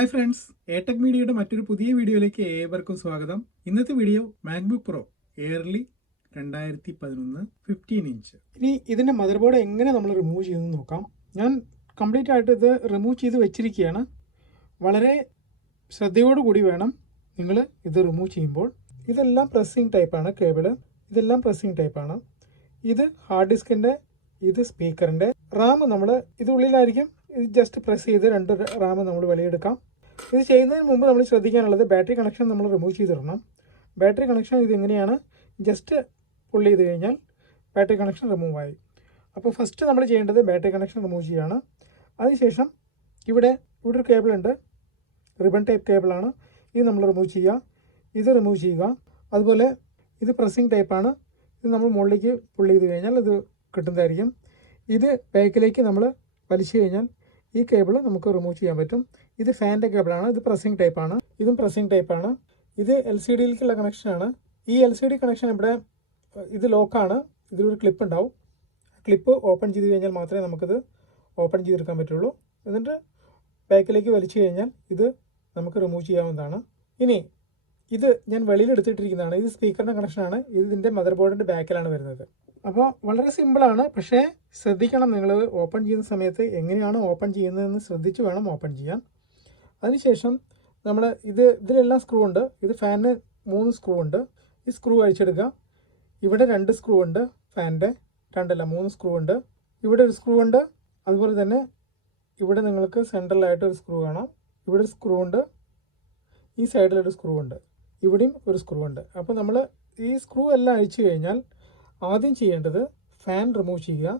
Hi friends, എടെക് മീഡിയയുടെ മറ്റൊരു പുതിയ വീഡിയോയിലേക്ക് ഏവർക്കും സ്വാഗതം. ഇന്നത്തെ video MacBook pro early 2011 15 inch. ഇനി ഇതിൻ്റെ മദർ ബോർഡ് എങ്ങനെ നമ്മൾ റിമൂവ് ചെയ്യുമെന്ന് നോക്കാം. ഞാൻ കംപ്ലീറ്റ് ആയിട്ട് ഇത് റിമൂവ് ചെയ്ത് വെച്ചിരിക്കുകയാണ്. വളരെ ശ്രദ്ധയോടുകൂടി വേണം നിങ്ങൾ ഇത് റിമൂവ് ചെയ്യുമ്പോൾ. ഇതെല്ലാം പ്രസ്സിങ് ടൈപ്പാണ് കേബിള്, ഇതെല്ലാം പ്രസ്സിങ് ടൈപ്പാണ്. ഇത് ഹാർഡ് ഡിസ്കിൻ്റെ, ഇത് സ്പീക്കറിൻ്റെ. റാം നമ്മൾ ഇത് ഉള്ളിലായിരിക്കും. ഇത് ജസ്റ്റ് പ്രസ് ചെയ്ത് രണ്ട് റാം നമ്മൾ വെളിയെടുക്കാം. ഇത് ചെയ്യുന്നതിന് മുമ്പ് നമ്മൾ ശ്രദ്ധിക്കാനുള്ളത് ബാറ്ററി കണക്ഷൻ നമ്മൾ റിമൂവ് ചെയ്തിടണം. ബാറ്ററി കണക്ഷൻ ഇത് എങ്ങനെയാണ്, ജസ്റ്റ് പുള്ള് ചെയ്ത് കഴിഞ്ഞാൽ ബാറ്ററി കണക്ഷൻ റിമൂവ് ആയി. അപ്പോൾ ഫസ്റ്റ് നമ്മൾ ചെയ്യേണ്ടത് ബാറ്ററി കണക്ഷൻ റിമൂവ് ചെയ്യുകയാണ്. അതിനുശേഷം ഇവിടെ ഒരു കേബിൾ ഉണ്ട്, റിബൺ ടൈപ്പ് കേബിളാണ്. ഇത് നമ്മൾ റിമൂവ് ചെയ്യുക, ഇത് റിമൂവ് ചെയ്യുക. അതുപോലെ ഇത് പ്രസ്സിങ് ടൈപ്പാണ്. ഇത് നമ്മൾ മുകളിലേക്ക് പുള്ള് ചെയ്ത് കഴിഞ്ഞാൽ ഇത് കിട്ടുന്നതായിരിക്കും. ഇത് ബാക്കിലേക്ക് നമ്മൾ വലിച്ചു കഴിഞ്ഞാൽ ഈ കേബിൾ നമുക്ക് റിമൂവ് ചെയ്യാൻ പറ്റും. ഇത് ഫാൻ്റെ കേബിളാണ്, ഇത് പ്രസ്സിങ് ടൈപ്പാണ്, ഇതും പ്രസ്സിങ് ടൈപ്പാണ്. ഇത് LCDയിലേക്കുള്ള കണക്ഷനാണ്. ഈ LCD കണക്ഷൻ ഇവിടെ ഇത് ലോക്കാണ്. ഇതിലൊരു ക്ലിപ്പ് ഉണ്ടാവും. ക്ലിപ്പ് ഓപ്പൺ ചെയ്ത് കഴിഞ്ഞാൽ മാത്രമേ നമുക്കിത് ഓപ്പൺ ചെയ്തെടുക്കാൻ പറ്റുള്ളൂ. എന്നിട്ട് ബാക്കിലേക്ക് വലിച്ചു കഴിഞ്ഞാൽ ഇത് നമുക്ക് റിമൂവ് ചെയ്യാവുന്നതാണ്. ഇനി ഇത് ഞാൻ വെളിയിൽ എടുത്തിട്ടിരിക്കുന്നതാണ്. ഇത് സ്പീക്കറിൻ്റെ കണക്ഷനാണ്. ഇതിൻ്റെ മദർ ബോർഡിൻ്റെ ബാക്കിലാണ് വരുന്നത്. അപ്പോൾ വളരെ സിമ്പിളാണ്, പക്ഷേ ശ്രദ്ധിക്കണം. നിങ്ങൾ ഓപ്പൺ ചെയ്യുന്ന സമയത്ത് എങ്ങനെയാണ് ഓപ്പൺ ചെയ്യുന്നതെന്ന് ശ്രദ്ധിച്ച് വേണം ഓപ്പൺ ചെയ്യാൻ. അതിനുശേഷം നമ്മൾ ഇതിലെല്ലാം സ്ക്രൂ ഉണ്ട്. ഇത് ഫാനിന് 3 സ്ക്രൂ ഉണ്ട്. ഈ സ്ക്രൂ അഴിച്ചെടുക്കുക. ഇവിടെ 2 സ്ക്രൂ ഉണ്ട്, ഫാനിൻ്റെ 3 സ്ക്രൂ ഉണ്ട്. ഇവിടെ ഒരു സ്ക്രൂ ഉണ്ട്. അതുപോലെ തന്നെ ഇവിടെ നിങ്ങൾക്ക് സെൻട്രലായിട്ട് ഒരു സ്ക്രൂ കാണാം. ഇവിടെ ഒരു സ്ക്രൂ ഉണ്ട്, ഈ സൈഡിലൊരു സ്ക്രൂ ഉണ്ട്, ഇവിടെയും ഒരു സ്ക്രൂ ഉണ്ട്. അപ്പോൾ നമ്മൾ ഈ സ്ക്രൂ എല്ലാം അഴിച്ചു കഴിഞ്ഞാൽ ആദ്യം ചെയ്യേണ്ടത് ഫാൻ റിമൂവ് ചെയ്യുക.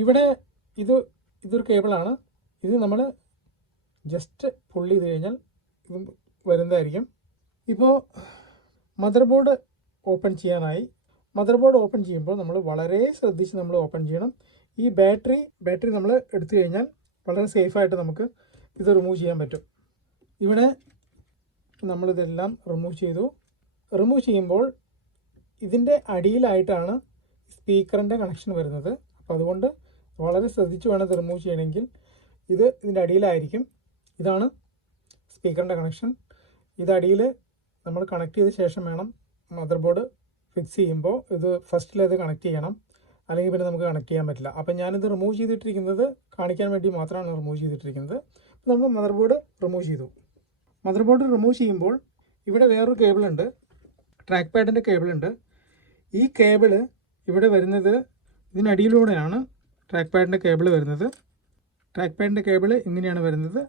ഇവിടെ ഇതൊരു കേബിളാണ്. ഇത് നമ്മൾ ജസ്റ്റ് പുള്ള് ചെയ്ത് കഴിഞ്ഞാൽ ഇത് വരുന്നതായിരിക്കും. ഇപ്പോൾ മദർ ബോർഡ് ഓപ്പൺ ചെയ്യാനായി. മദർ ബോർഡ് ഓപ്പൺ ചെയ്യുമ്പോൾ നമ്മൾ വളരെ ശ്രദ്ധിച്ച് നമ്മൾ ഓപ്പൺ ചെയ്യണം. ഈ ബാറ്ററി നമ്മൾ എടുത്തു കഴിഞ്ഞാൽ വളരെ സേഫായിട്ട് നമുക്ക് ഇത് റിമൂവ് ചെയ്യാൻ പറ്റും. ഇവിടെ നമ്മളിതെല്ലാം റിമൂവ് ചെയ്തു. റിമൂവ് ചെയ്യുമ്പോൾ ഇതിൻ്റെ അടിയിലായിട്ടാണ് സ്പീക്കറിൻ്റെ കണക്ഷൻ വരുന്നത്. അപ്പോൾ അതുകൊണ്ട് വളരെ ശ്രദ്ധിച്ച് വേണം ഇത് റിമൂവ് ചെയ്യണമെങ്കിൽ. ഇതിൻ്റെ അടിയിലായിരിക്കും. ഇതാണ് സ്പീക്കറിൻ്റെ കണക്ഷൻ. ഇത് അടിയിൽ നമ്മൾ കണക്ട് ചെയ്ത ശേഷം വേണം മദർ ബോർഡ് ഫിക്സ് ചെയ്യുമ്പോൾ ഇത് ഫസ്റ്റിലത് കണക്ട് ചെയ്യണം, അല്ലെങ്കിൽ പിന്നെ നമുക്ക് കണക്ട് ചെയ്യാൻ പറ്റില്ല. അപ്പം ഞാനിത് റിമൂവ് ചെയ്തിട്ടിരിക്കുന്നത് കാണിക്കാൻ വേണ്ടി മാത്രമാണ് റിമൂവ് ചെയ്തിട്ടിരിക്കുന്നത്. അപ്പോൾ നമ്മൾ മദർ ബോർഡ് റിമൂവ് ചെയ്തു. മദർ ബോർഡ് റിമൂവ് ചെയ്യുമ്പോൾ ഇവിടെ വേറൊരു കേബിളുണ്ട്, ട്രാക്ക് പാഡിൻ്റെ കേബിളുണ്ട്. ഈ കേബിള് ഇവിടെ വരുന്നത് ഇതിനടിയിലൂടെയാണ് ട്രാക്ക് പാഡിൻ്റെ കേബിൾ വരുന്നത്. ട്രാക്ക് പാഡിൻ്റെ കേബിൾ ഇങ്ങനെയാണ് വരുന്നത്.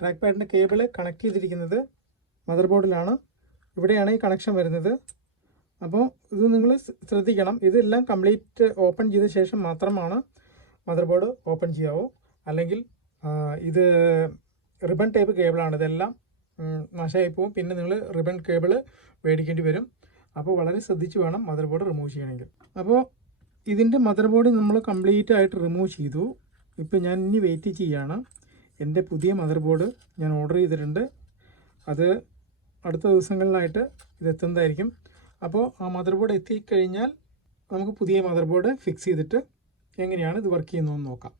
ട്രാക്ക് പാഡിൻ്റെ കേബിൾ കണക്ട് ചെയ്തിരിക്കുന്നത് മദർ ബോർഡിലാണ്. ഇവിടെയാണ് ഈ കണക്ഷൻ വരുന്നത്. അപ്പോൾ ഇത് നിങ്ങൾ ശ്രദ്ധിക്കണം. ഇതെല്ലാം കംപ്ലീറ്റ് ഓപ്പൺ ചെയ്ത ശേഷം മാത്രമാണ് മദർ ബോർഡ് ഓപ്പൺ ചെയ്യാവൂ. അല്ലെങ്കിൽ ഇത് റിബൺ ടൈപ്പ് കേബിളാണ്. ഇതെല്ലാം നാശമായി പോവും. പിന്നെ നിങ്ങൾ റിബൺ കേബിൾ മേടിക്കേണ്ടി വരും. അപ്പോൾ വളരെ ശ്രദ്ധിച്ച് വേണം മദർ ബോർഡ് റിമൂവ് ചെയ്യണമെങ്കിൽ. അപ്പോൾ ഇതിൻ്റെ മദർ ബോർഡ് നമ്മൾ കംപ്ലീറ്റ് ആയിട്ട് റിമൂവ് ചെയ്തു. ഇപ്പോൾ ഞാൻ ഇനി വെയിറ്റ് ചെയ്യുകയാണ്. എൻ്റെ പുതിയ മദർ ബോർഡ് ഞാൻ ഓർഡർ ചെയ്തിട്ടുണ്ട്. അത് അടുത്ത ദിവസങ്ങളിലായിട്ട് ഇതെത്തുന്നതായിരിക്കും. അപ്പോൾ ആ മദർ ബോർഡ് എത്തിക്കഴിഞ്ഞാൽ നമുക്ക് പുതിയ മദർ ബോർഡ് ഫിക്സ് ചെയ്തിട്ട് എങ്ങനെയാണ് ഇത് വർക്ക് ചെയ്യുന്നതെന്ന് നോക്കാം.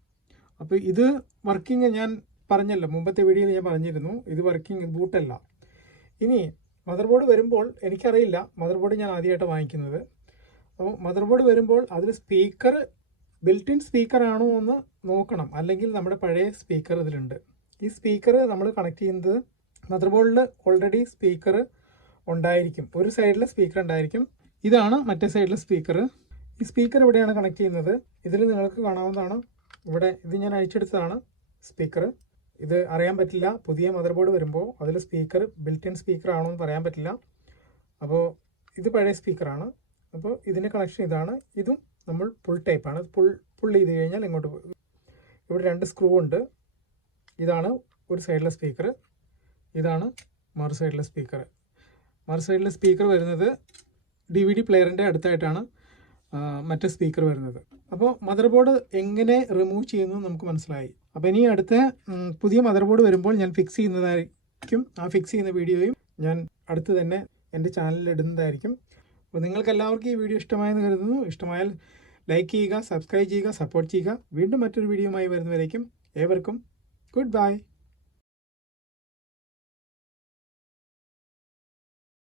അപ്പോൾ ഇത് വർക്കിംഗ് ഞാൻ പറഞ്ഞല്ലോ, മുമ്പത്തെ വീഡിയോയിൽ ഞാൻ പറഞ്ഞിരുന്നു, ഇത് വർക്കിംഗ് ബൂട്ടല്ല. ഇനി മദർ ബോർഡ് വരുമ്പോൾ എനിക്കറിയില്ല, മദർ ബോർഡ് ഞാൻ ആദ്യമായിട്ട് വാങ്ങിക്കുന്നത്. അപ്പോൾ മദർ ബോർഡ് വരുമ്പോൾ അതിൽ സ്പീക്കർ ബിൽറ്റ്-ഇൻ സ്പീക്കർ ആണോ എന്ന് നോക്കണം, അല്ലെങ്കിൽ നമ്മുടെ പഴയ സ്പീക്കർ ഇതിലുണ്ട്. ഈ സ്പീക്കർ നമ്മൾ കണക്ട് ചെയ്യുന്നത് മദർ ബോർഡിൽ ഓൾറെഡി സ്പീക്കർ ഉണ്ടായിരിക്കും. ഒരു സൈഡിൽ സ്പീക്കർ ഉണ്ടായിരിക്കും. ഇതാണ് മറ്റേ സൈഡിലെ സ്പീക്കർ. ഈ സ്പീക്കർ ഇവിടെയാണ് കണക്ട് ചെയ്യുന്നത്. ഇതിൽ നിങ്ങൾക്ക് കാണാവുന്നതാണ്. ഇവിടെ ഇത് ഞാൻ അഴിച്ചെടുത്തതാണ് സ്പീക്കർ. ഇത് അറിയാൻ പറ്റില്ല, പുതിയ മദർ ബോർഡ് വരുമ്പോൾ അതിൽ സ്പീക്കർ ബിൽറ്റ്-ഇൻ സ്പീക്കർ ആണോ എന്ന് പറയാൻ പറ്റില്ല. അപ്പോൾ ഇത് പഴയ സ്പീക്കറാണ്. അപ്പോൾ ഇതിൻ്റെ കണക്ഷൻ ഇതാണ്. ഇതും നമ്മൾ പുൾ ടൈപ്പാണ്. പുൾ ചെയ്ത് കഴിഞ്ഞാൽ ഇങ്ങോട്ട് ഇവിടെ 2 സ്ക്രൂ ഉണ്ട്. ഇതാണ് ഒരു സൈഡിലെ സ്പീക്കർ, ഇതാണ് മറു സൈഡിലെ സ്പീക്കർ. മറു സൈഡിലെ സ്പീക്കർ വരുന്നത് DVD പ്ലെയറിൻ്റെ അടുത്തായിട്ടാണ് മറ്റേ സ്പീക്കർ വരുന്നത്. അപ്പോൾ മദർ ബോർഡ് എങ്ങനെ റിമൂവ് ചെയ്യുന്നു നമുക്ക് മനസ്സിലായി. അപ്പോൾ ഇനി അടുത്ത പുതിയ മദർ ബോർഡ് വരുമ്പോൾ ഞാൻ ഫിക്സ് ചെയ്യുന്നതായിരിക്കും. ആ ഫിക്സ് ചെയ്യുന്ന വീഡിയോയും ഞാൻ അടുത്ത് തന്നെ എൻ്റെ ചാനലിൽ ഇടുന്നതായിരിക്കും. അപ്പോൾ നിങ്ങൾക്ക് എല്ലാവർക്കും ഈ വീഡിയോ ഇഷ്ടമായെന്ന് കരുതുന്നു. ഇഷ്ടമായാൽ ലൈക്ക് ചെയ്യുക, സബ്സ്ക്രൈബ് ചെയ്യുക, സപ്പോർട്ട് ചെയ്യുക. വീണ്ടും മറ്റൊരു വീഡിയോയുമായി വരുന്നവരേക്കും ഏവർക്കും ഗുഡ് ബൈ.